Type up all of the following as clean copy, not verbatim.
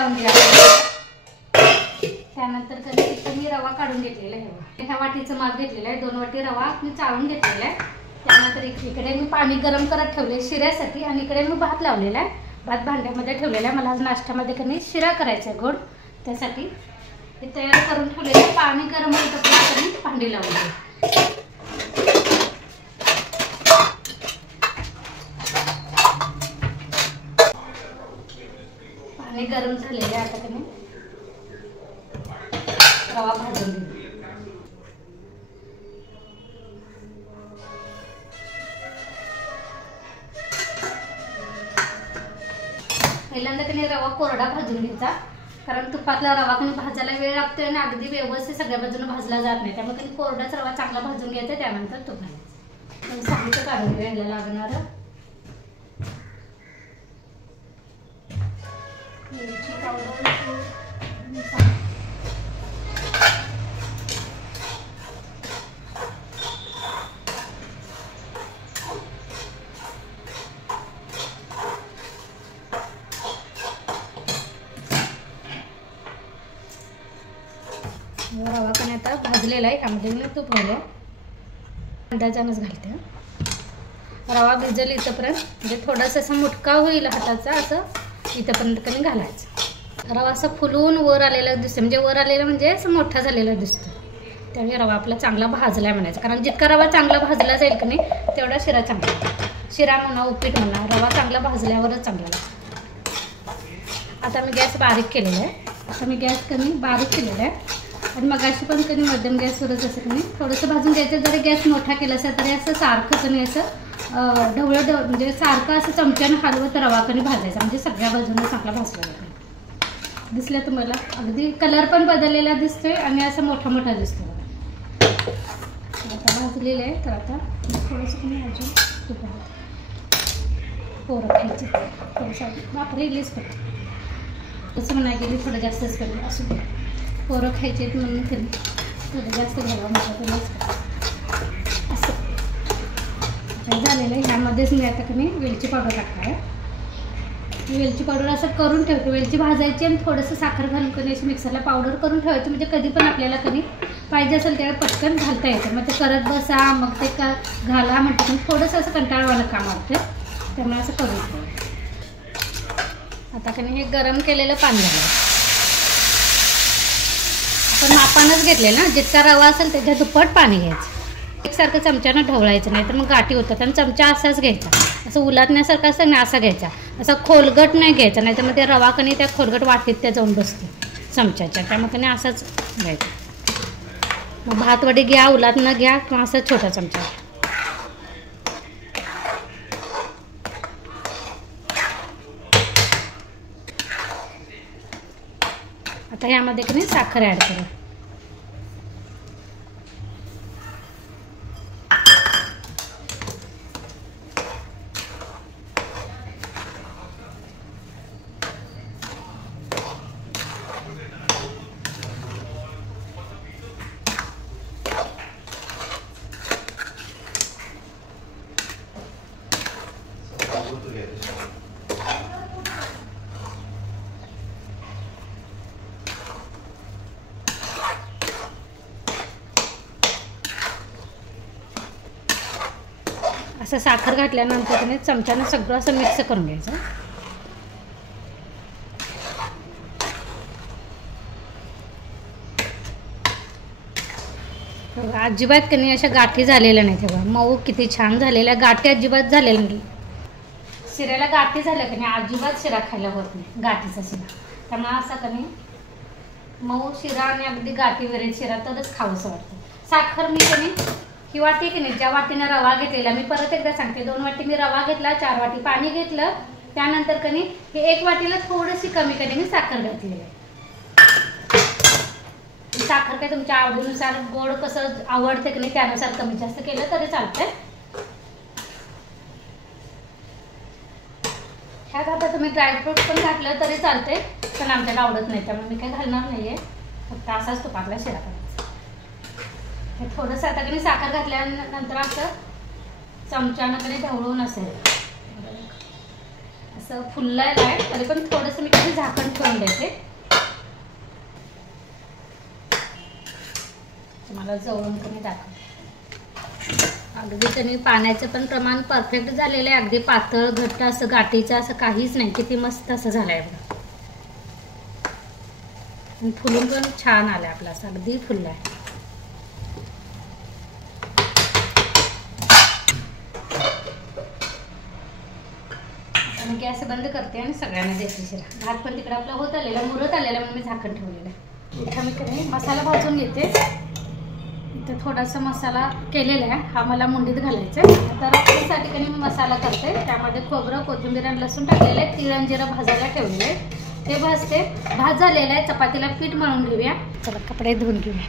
लावून दिला। त्यानंतर कधी मी रवा काढून घेतलेला आहे। ह्या वाटीचं माप घेतलेलं आहे, 2 वाटी रवा मी चाळून घेतलेला आहे। त्यानंतर इकडे मी पाणी गरम करत ठेवले शिऱ्यासाठी आणि इकडे मी भात लावलेला आहे। भात भांड्यामध्ये ठेवलेला आहे। मला आज नाश्त्यामध्ये कधी शिरा करायचा आहे गोड, त्यासाठी हे तयार करून ठेवलेलं आहे। पाणी गरम होतं भांडी लावली। पाणी गरम झालेलं आहे। आता कधी रवा भाजून घेऊ। पहिल्यांदा कधी रवा कोरडा भाजून घ्यायचा, कारण तुपातला रवा कधी भाजायला वेळ लागतोय आणि अगदी व्यवस्थित सगळ्या बाजूने भाजला जात नाही, त्यामुळे कधी कोरडाच रवा चांगला भाजून घ्यायचा। त्यानंतर तूप घालायचं। साहित्य काढून घ्यायला लागणार मिरची पावडर, रवा पण आता भाजलेला आहे। यामध्ये मी तूप घालूया, अंदाजानच घालते। रवा भिजेल इथपर्यंत, म्हणजे थोडासा असा मुटका होईल हाताचा, असं इथपर्यंत कमी घालायचं। रवा असा फुलून वर आलेला दिसतो, म्हणजे वर आलेला म्हणजे असं मोठा झालेला दिसतो, त्यावेळी रवा आपला चांगला भाजला म्हणायचा। कारण जितका रवा चांगला भाजला जाईल की नाही तेवढा शिरा चांगला, शिरा म्हणा उपीट म्हणा, रवा चांगला भाजल्यावरच चांगला लागतो। आता मी गॅस बारीक केलेला आहे। आता मी गॅस कमी बारीक केलेला आहे आणि मग अशी पण कधी मध्यम गॅसवरच असं कमी थोडंसं भाजून घ्यायचं। जरी गॅस मोठा केला असेल तरी असं सारखं कमी असं ढवळं म्हणजे सारखं असं चमच्यानं हलवत रवा कधी भाजायचा, म्हणजे सगळ्या बाजूने चांगला भाजला जातो। दिसलं तुम्हाला, अगदी कलर पण बदललेला दिसतोय आणि असं मोठा मोठा दिसतो। आता भाजलेलं आहे, तर आता थोडंसं कमी अजून तूप पोरं खायचे थोडंसं, बापरे इलीच करतो तसं म्हणा गेली, थोडं जास्तच कमी असू दे, पोरं खायचे म्हणून कधी थोडं जास्त घ्यावं म्हटलं असं झालेलं आहे। ह्यामध्येच मी आता कमी वेलची पावडर टाकणार आहे। वेलची पावडर असं करून ठेवते, वेलची भाजायची आणि थोडंसं साखर घालून कधी अशी मिक्सरला पावडर करून ठेवायची, म्हणजे कधी पण आपल्याला कधी पाहिजे असेल त्याला पटकन घालता येतं। मग ते करत बसा, मग ते का घाला म्हणते, थोडंसं असं कंटाळवाणं काम वाटतं, त्यामुळे असं करून ठेवायचं। आता कधी हे गरम केलेलं पाणी घालायचं, पण मापानच घेतले ना, जितका रवा असेल त्याच्या दुप्पट पाणी घ्यायचं। एकसारखं चमच्यानं ढवळायचं नाही तर मग गाठी होतात, आणि चमचा असाच घ्यायचा, असं उलटण्यासारखं असं नाही, असा घ्यायचा, असं खोलगट नाही घ्यायचा, नाही तर मग ते रवा कणी त्या खोलगट वाटीत त्या जाऊन बसते चमच्याच्या, त्यामुळे कणी असाच घ्यायचं। मग भातवडी घ्या, उलटणं घ्या किंवा असं छोटा चमचा। आता ह्यामध्ये कणी साखर ॲड करा। असं साखर घातल्यानंतर त्याने चमच्याने सगळं असं मिक्स करून घ्यायचं। अजिबात कधी अशा गाठी झालेल्या नाही, तेव्हा मऊ किती छान झालेल्या, गाठी अजिबात झालेल्या नाही। शिऱ्याला गाठी झाल्या की नाही अजिबात शिरा खायला होत नाही, गाठीचा शिरा। त्यामुळे असा कधी मऊ शिरा आणि अगदी गाठी वगैरे शिरा तरच खावंसं वाटतं। साखर मी कधी ही वाटी की नाही, ज्या वाटीने रवा घेतलेला, मी परत एकदा सांगते, 2 वाटी मी रवा घेतला, 4 वाटी पाणी घेतलं, त्यानंतर कधी हे 1 वाटीला थोडीशी कमी कधी मी साखर घातलेली आहे। साखर काय तुमच्या आवडीनुसार, गोड कसं आवडते की नाही त्यानुसार कमी जास्त केलं तरी चालतंय। ह्यात आता तुम्ही ड्रायफ्रूट पण घातलं तरी चालते, पण आमच्याला आवडत नाही त्यामुळे मी काही घालणार नाहीये, फक्त असाच तुपातला शिरा करायचा। हे थोडंसं आता कधी साखर घातल्यानंतर असं चमच्यानं कधी ढवळून असेल असं फुललेलं आहे तरी पण थोडंसं मी कधी झाकण ठेवून देते. तुम्हाला जवळून कमी दाखवते. अगदी त्यांनी पाण्याचं पण प्रमाण परफेक्ट झालेलं आहे. अगदी पातळ घट्ट असं गाठीचं असं काहीच नाही. किती मस्त असं झालं आहे बघा. फुलून पण छान आलं आहे आपलं. असं अगदी फुललं आहे. मी गॅस बंद करते आणि सगळ्यांना देते शिरा. भात पण तिकडे आपला होत आलेला मुरत आलेला म्हणून मी झाकण ठेवलेलं आहे. इथं मी कधी मसाला भाजून घेते. इथं थोडासा मसाला केलेला आहे. हा मला मुंडीत घालायचा आहे. तर त्यासाठी कधी मी मसाला करते. त्यामध्ये खोबरं कोथिंबीर आणि लसूण टाकलेलं आहे. तीळ आणि जिरं भाजायला ठेवलेलं आहे. ते भाजते. भात झालेलं आहे. चपातीला पीठ मळून घेऊया. चला कपडे धुवून घेऊया.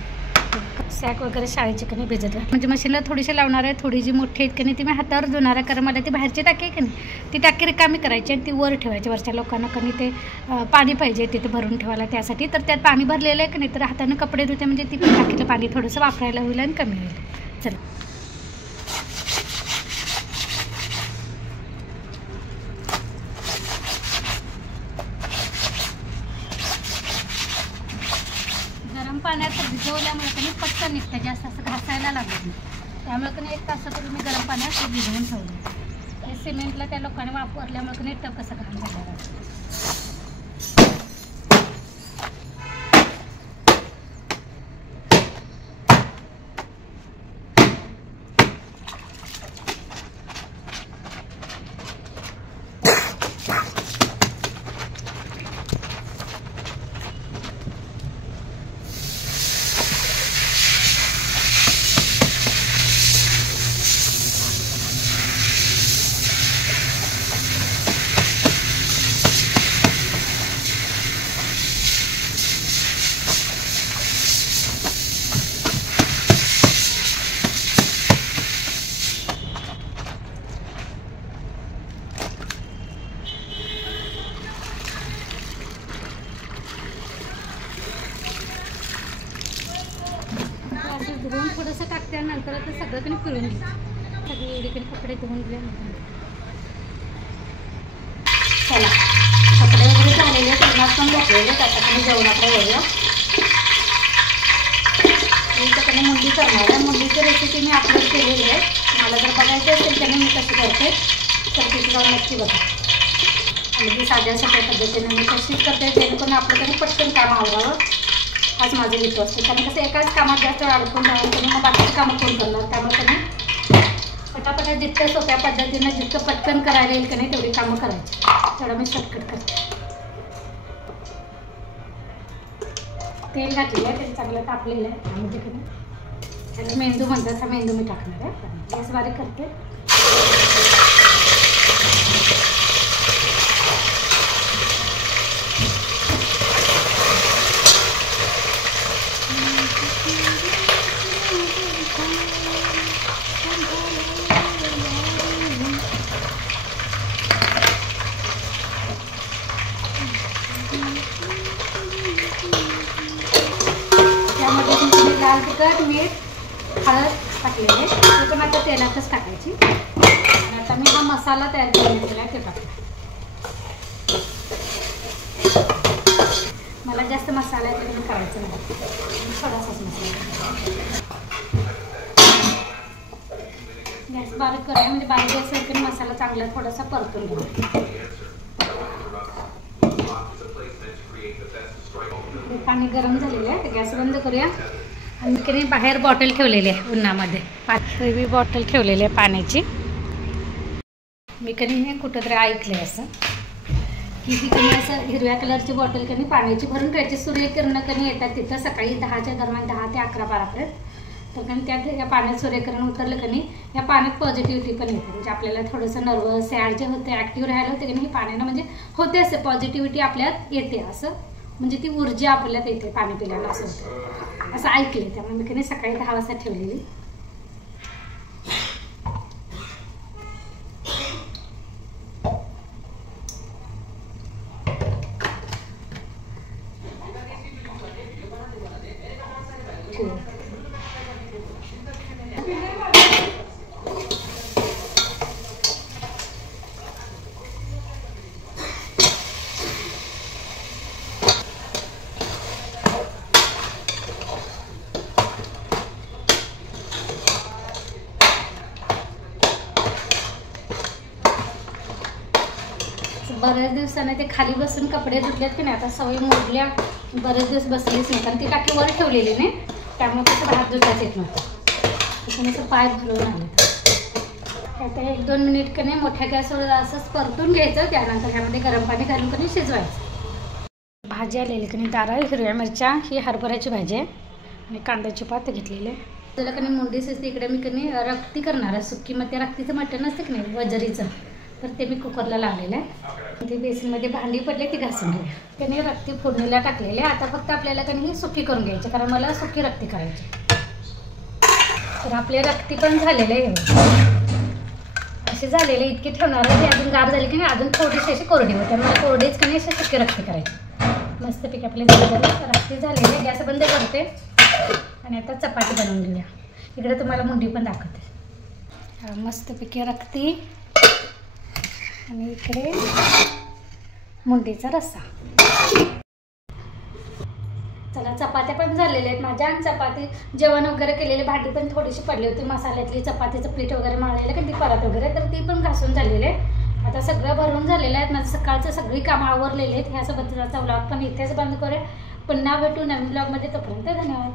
सॅक वगैरे शाळेची कणी भिजत म्हणजे मशीनला थोडीशी लावणार आहे. थोडी जी मोठी आहेत कणी ती मी हातावर धुणार आहे. कारण मला ती बाहेरची टाकी आहे की नाही ती टाकी रिकामी करायची आणि ती वर ठेवायची. वरच्या लोकांना कणी ते पाणी पाहिजे तिथे भरून ठेवायला. त्यासाठी तर त्यात पाणी भरलेलं आहे की नाही तर हाताने कपडे धुते म्हणजे ती टाकीला पाणी थोडंसं वापरायला होईल आणि कमी होईल. चला पाण्यात भिजवल्यामुळे कधी पटकन निघतं. जास्त असं घासायला लागत नाही. त्यामुळे कधी 1 तासापूर्वी मी गरम पाण्यात भिजवून ठेवलं. हे सिमेंटला त्या लोकांनी वापरल्यामुळे कधी टप कसं घाण झालेलं आहे. धुवून थोडंसं टाकते आणि नंतर ते सगळं कधी पिळून घ्या. सगळे एवढे कधी कपडे धुवून घ्या. चला कपडे वगैरे झालेले जेवणात पण घातलेले. आता कधी जेवणाकडे वळूया. मी इथं मुंडी करणार आहे. मुंडीची रेसिपी मी अपलोड केलेली आहे. मला जर बघायचं असेल त्याने मी कशी करते तर तिथे जाऊन नक्की बघा. अगदी साध्या सोप्या पद्धतीने मी कशीच करते जेणेकरून आपलं कधी पटकन काम आवरावं हाच माझा हेतू असतो. कारण कसं एकाच कामात जास्त अडकून राहून त्यांनी मग बाकीची कामं कोण करणार. त्यामुळे त्यांनी पटापटा जितक्या सोप्या पद्धतीनं जितकं पटकन करायला येईल की नाही तेवढी कामं करायची. तेवढं मी शॉर्टकट करते. तेल घातलेलं आहे. तेल चांगलं तापलेलं आहे. आणि तिकडे त्याला मेंदू म्हणतात. हा मेंदू मी टाकणार आहे. गॅस बारीक करते. लाल तिखट मीठ हळद टाकलेले ते पण आता तेलातच टाकायची. आणि आता मी हा मसाला तयार केलेला आहे ते टाकते. मला जास्त मसाला आहे ते करायचं नाही. थोडासाच मसाला. गॅस बारीक करूया म्हणजे बारीक गॅसवर पण मसाला चांगला थोडासा परतून घेऊ. पाणी गरम झालेलं आहे. गॅस बंद करूया. आणि की बाहेर बॉटल ठेवलेली आहे उन्हामध्ये. 5 बॉटल ठेवलेली आहे पाण्याची. मी कधी हे कुठंतरी ऐकलं आहे असं की ती कधी असं हिरव्या कलरची बॉटल कधी पाण्याची भरून ठेवायची. सूर्यकिरणं कधी येतात तिथं सकाळी 10च्या दरम्यान 10 ते 11-12 तर कधी त्यात या पाण्यात सूर्यकिरण उतरलं की नाही या पाण्यात पॉझिटिव्हिटी पण येते. म्हणजे आपल्याला थोडंसं नर्वस सॅड जे होते ॲक्टिव्ह राहायला होते की नाही पाण्यानं म्हणजे होते असे पॉझिटिव्हिटी आपल्यात येते. असं म्हणजे ती ऊर्जा आपल्यात येते पाणी पिल्यानं असं होतं असं ऐकले. त्यामुळे मी कधी सकाळी 10 वाजता ठेवलेली. बऱ्याच दिवसाने ते खाली बसून कपडे धुतलेत की नाही, आता सवय मोडल्या, बरेच दिवस बसलेच नाही कारण ती टाकी वर ठेवलेली नाही, त्यामुळे कसं हात धुताच येत नव्हतं. त्याच्यामुळे पाय भरून आले. आता 1-2 मिनिट का नाही मोठ्या गॅसवर असंच परतून घ्यायचं. त्यानंतर ह्यामध्ये गरम पाणी घालून का नाही शिजवायचं. भाजी आलेली का नाही दाराळ, हिरव्या मिरच्या, ही हरभऱ्याची भाजी आहे आणि कांद्याची पात घेतलेली आहे. त्याला का नाही मुंडी शिजते. इकडे मी का नाही रक्ती करणार आहे सुक्की. मग त्या रक्तीचं मटण असतं की नाही वजरीचं, तर ते मी कुकरला लावलेलं आहे. ते बेसिनमध्ये भांडी पडले ती घासून घेऊया. त्याने रक्ती फोडणीला टाकलेली आहे. आता फक्त आपल्याला का नाही सुकी करून घ्यायची, कारण मला सुकी रक्ती करायची. तर आपले रक्ती पण झालेले आहे, असे झालेले इतके ठेवणार आहे. ते अजून गार झाली की नाही अजून थोडीशी अशी कोरडी होते. मला कोरडीच का नाही अशी सुकी रक्ती करायची. मस्तपैकी आपले रक्ती झालेली. गॅस बंद करते आणि आता चपाती बनवून घेऊया. इकडे तुम्हाला मुंडी पण दाखवते. मस्तपैकी रक्ती आणि इकडे मुंडीचा रस्सा. चला चपात्या पण झालेल्या आहेत माझ्या. आणि चपाती जेवण वगैरे केलेली भांडी पण थोडीशी पडली होती मसाल्यातली, चपातीचं पीठ वगैरे मळलेलं की ती परत वगैरे, तर ती पण घासून झालेली आहे. आता सगळं भरून झालेलं आहे. माझं सकाळचं सगळी कामं आवरलेली आहेत. ह्यासोबतचा व्लॉग पण इथेच बंद करूया. पुन्हा भेटू नवीन व्लॉगमध्ये. तोपर्यंत धन्यवाद.